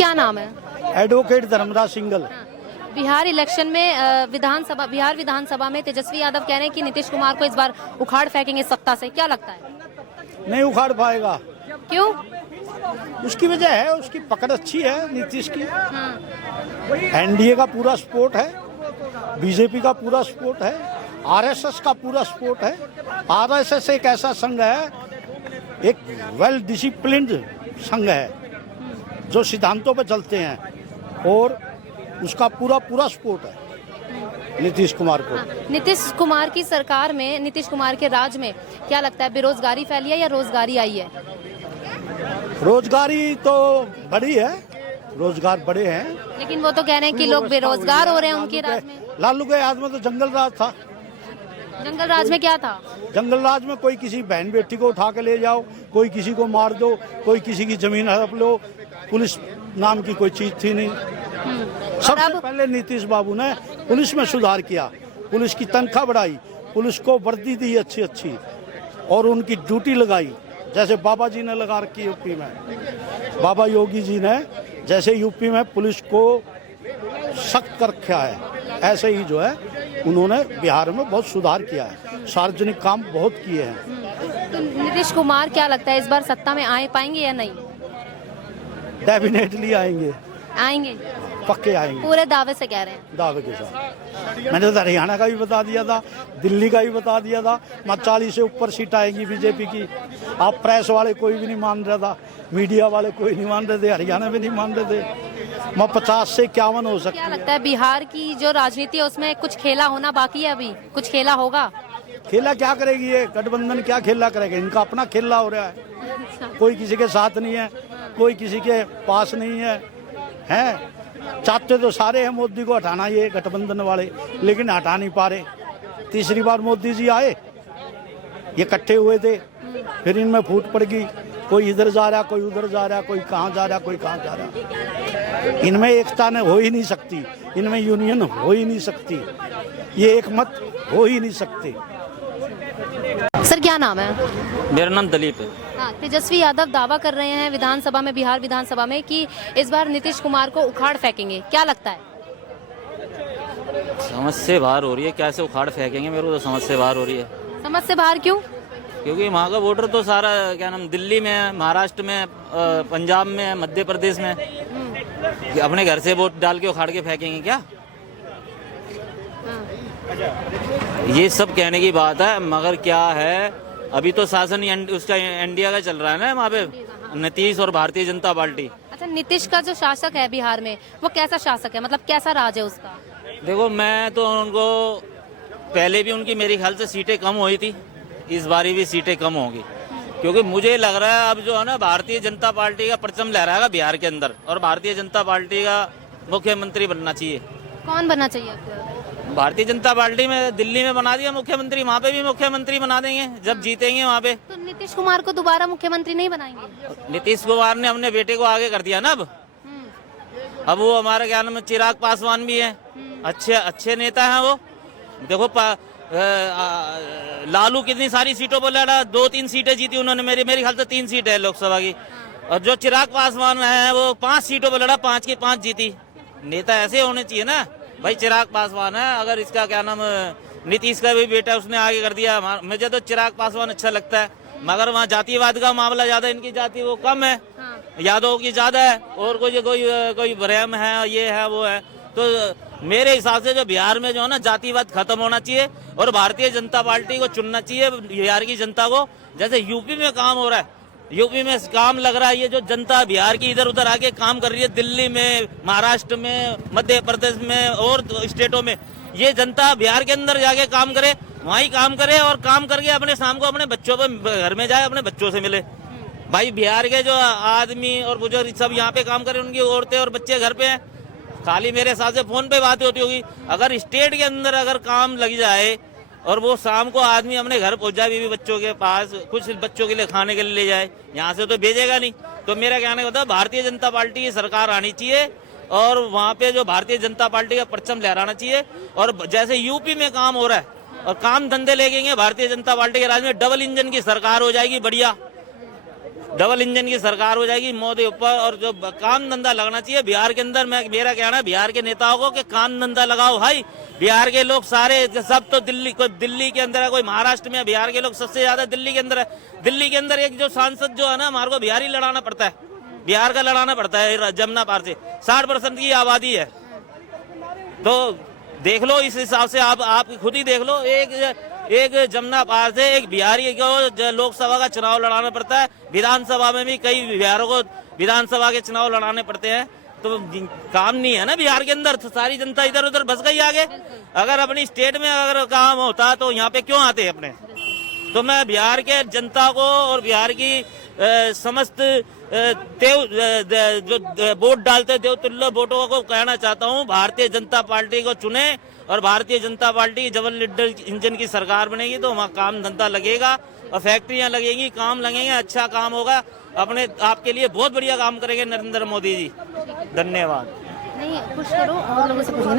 क्या नाम है? एडवोकेट धर्मराज सिंघल। बिहार इलेक्शन में बिहार विधानसभा में तेजस्वी यादव कह रहे हैं कि नीतीश कुमार को इस बार उखाड़ फेंकेंगे सत्ता से, क्या लगता है? नहीं उखाड़ पाएगा। क्यों? उसकी वजह है, उसकी पकड़ अच्छी है नीतीश की। एनडीए का पूरा सपोर्ट है, बीजेपी का पूरा सपोर्ट है, आरएसएस का पूरा सपोर्ट है। आरएसएस एक ऐसा संघ है, एक वेल डिसिप्लिन्ड संघ है जो सिद्धांतों पर चलते हैं और उसका पूरा पूरा सपोर्ट है नीतीश कुमार को। नीतीश कुमार की सरकार में, नीतीश कुमार के राज में क्या लगता है, बेरोजगारी फैली है या रोजगारी आई है? रोजगारी तो बढ़ी है, रोजगार बढ़े हैं, लेकिन वो तो कह रहे हैं कि लोग बेरोजगार हो रहे हैं उनके राज में। लालू के याद में तो जंगल राज था। जंगल राज में क्या था? जंगल राज में कोई किसी बहन बेटी को उठा के ले जाओ, कोई किसी को मार दो, कोई किसी की जमीन हड़प लो, पुलिस नाम की कोई चीज थी नहीं। सबसे पहले नीतीश बाबू ने पुलिस में सुधार किया, पुलिस की तनख्वाह बढ़ाई, पुलिस को वर्दी दी अच्छी अच्छी और उनकी ड्यूटी लगाई, जैसे बाबा जी ने लगा रखी यूपी में। बाबा योगी जी ने जैसे यूपी में पुलिस को सख्त कर रखा है, ऐसे ही जो है उन्होंने बिहार में बहुत सुधार किया है, सार्वजनिक काम बहुत किए हैं। तो नीतीश कुमार क्या लगता है इस बार सत्ता में आ पाएंगे या नहीं? डेफिनेटली आएंगे, आएंगे, पक्के आएंगे, पूरे दावे से कह रहे हैं। दावे के साथ। मैंने तो हरियाणा का भी बता दिया था, दिल्ली का भी बता दिया था, 40 से ऊपर सीट आएंगी बीजेपी की। आप प्रेस वाले कोई भी नहीं मान रहा था, मीडिया वाले कोई नहीं मान रहे थे, हरियाणा में नहीं मान रहे थे। 50 से 51 हो सकती है। क्या लगता है बिहार की जो राजनीति है उसमें कुछ खेला होना बाकी है? अभी कुछ खेला होगा? खेला क्या करेगी ये गठबंधन, क्या खेला करेगा? इनका अपना खेला हो रहा है, कोई किसी के साथ नहीं है, कोई किसी के पास नहीं है। हैं चाहते तो सारे हैं मोदी को हटाना, ये गठबंधन वाले, लेकिन हटा नहीं पा रहे। तीसरी बार मोदी जी आए, ये इकट्ठे हुए थे, फिर इनमें फूट पड़ गई, कोई इधर जा रहा, कोई उधर जा रहा, कोई कहाँ जा रहा, कोई कहाँ जा रहा। इनमें एकता ने हो ही नहीं सकती, इनमें यूनियन हो ही नहीं सकती, ये एक मत हो ही नहीं सकते। सर क्या नाम है? मेरा नाम दलीप है। हाँ, तेजस्वी यादव दावा कर रहे हैं विधानसभा में, बिहार विधानसभा में, कि इस बार नीतीश कुमार को उखाड़ फेंकेंगे, क्या लगता है? समझ से बाहर हो रही है, कैसे उखाड़ फेंकेंगे, मेरे को तो समझ से बाहर हो रही है। समझ से बाहर क्यों? क्योंकि वहाँ का वोटर तो सारा क्या नाम दिल्ली में है, महाराष्ट्र में, पंजाब में, मध्य प्रदेश में, कि अपने घर से वोट डाल के उखाड़ के फेंकेंगे क्या? ये सब कहने की बात है, मगर क्या है, अभी तो शासन उसका इंडिया का चल रहा है ना वहाँ पे, नीतीश और भारतीय जनता पार्टी। अच्छा, नीतीश का जो शासक है बिहार में, वो कैसा शासक है, मतलब कैसा राज है उसका? देखो, मैं तो उनको पहले भी उनकी मेरे ख्याल से सीटें कम हुई थी, इस बारी भी सीटें कम होगी, क्योंकि मुझे लग रहा है अब जो है ना भारतीय जनता पार्टी का परचम लहराएगा बिहार के अंदर, और भारतीय जनता पार्टी का मुख्यमंत्री बनना चाहिए। कौन बनना चाहिए? भारतीय जनता पार्टी में दिल्ली में बना दिया मुख्यमंत्री, वहाँ पे भी मुख्यमंत्री बना देंगे जब जीतेंगे वहाँ पे। तो नीतीश कुमार को दोबारा मुख्यमंत्री नहीं बनाएंगे? नीतीश कुमार ने अपने बेटे को आगे कर दिया ना अब वो हमारे क्या नाम चिराग पासवान भी है, अच्छे नेता हैं वो। देखो लालू कितनी सारी सीटों पर लड़ा, 2-3 सीटें जीती उन्होंने, मेरे ख्याल से 3 सीट है लोकसभा की, और जो चिराग पासवान है वो 5 सीटों पर लड़ा, 5 की 5 जीती। नेता ऐसे होने चाहिए ना भाई। चिराग पासवान है, अगर इसका क्या नाम नीतीश का भी बेटा उसने आगे कर दिया, मुझे तो चिराग पासवान अच्छा लगता है, मगर वहाँ जातिवाद का मामला ज्यादा, इनकी जाति वो कम है, यादव की ज्यादा है, और कोई भ्रम है, ये है वो है। तो मेरे हिसाब से जो बिहार में जो है ना जातिवाद खत्म होना चाहिए और भारतीय जनता पार्टी को चुनना चाहिए बिहार की जनता को। जैसे यूपी में काम हो रहा है, यूपी में काम लग रहा है, ये जो जनता बिहार की इधर उधर आके काम कर रही है, दिल्ली में, महाराष्ट्र में, मध्य प्रदेश में और स्टेटों में, ये जनता बिहार के अंदर जाके काम करे, वहीं काम करे और काम करके अपने शाम को अपने बच्चों पे घर में जाए, अपने बच्चों से मिले। भाई बिहार के जो आदमी और बुजुर्ग सब यहाँ पे काम करे, उनकी औरतें और बच्चे घर पे हैं, खाली मेरे साथ से फोन पे बातें होती होगी। अगर स्टेट के अंदर अगर काम लग जाए और वो शाम को आदमी अपने घर पहुंच जाए, बीवी बच्चों के पास, कुछ बच्चों के लिए खाने के लिए ले जाए, यहाँ से तो भेजेगा नहीं। तो मेरा कहने का था भारतीय जनता पार्टी की सरकार आनी चाहिए और वहाँ पे जो भारतीय जनता पार्टी का परचम लहराना चाहिए। और जैसे यूपी में काम हो रहा है और काम धंधे लेंगे भारतीय जनता पार्टी के राज में, डबल इंजन की सरकार हो जाएगी, बढ़िया। डबल इंजन की सरकार हो जाएगी मोदी ऊपर। और जो काम धंधा लगना चाहिए बिहार के अंदर, मेरा कहना है बिहार के नेताओं को कि काम धंधा लगाओ भाई। बिहार के लोग सारे सब तो दिल्ली के अंदर है, कोई महाराष्ट्र में है, बिहार के लोग सबसे ज्यादा दिल्ली के अंदर है। दिल्ली के अंदर एक जो सांसद जो है ना, हमारे को बिहार ही लड़ाना पड़ता है, बिहार का लड़ाना पड़ता है। जमुना पार से 60% की आबादी है, तो देख लो इस हिसाब से, आप खुद ही देख लो। एक जमुना पार से एक बिहारी को लोकसभा का चुनाव लड़ाना पड़ता है, विधानसभा में भी कई बिहारों को विधानसभा के चुनाव लड़ाने पड़ते हैं। तो काम नहीं है ना बिहार के अंदर, तो सारी जनता इधर उधर बस गई आगे। अगर अपनी स्टेट में अगर काम होता तो यहाँ पे क्यों आते अपने। तो मैं बिहार के जनता को और बिहार की समस्त जो वोट डालते देवतुल्य वोटों को कहना चाहता हूँ, भारतीय जनता पार्टी को चुने और भारतीय जनता पार्टी की डबल इंजन की सरकार बनेगी तो वहाँ काम धंधा लगेगा और फैक्ट्रियां लगेंगी, काम लगेंगे, अच्छा काम होगा। अपने आपके लिए बहुत बढ़िया काम करेंगे नरेंद्र मोदी जी। धन्यवाद। नहीं, कुछ करो और लोगों से पूछो।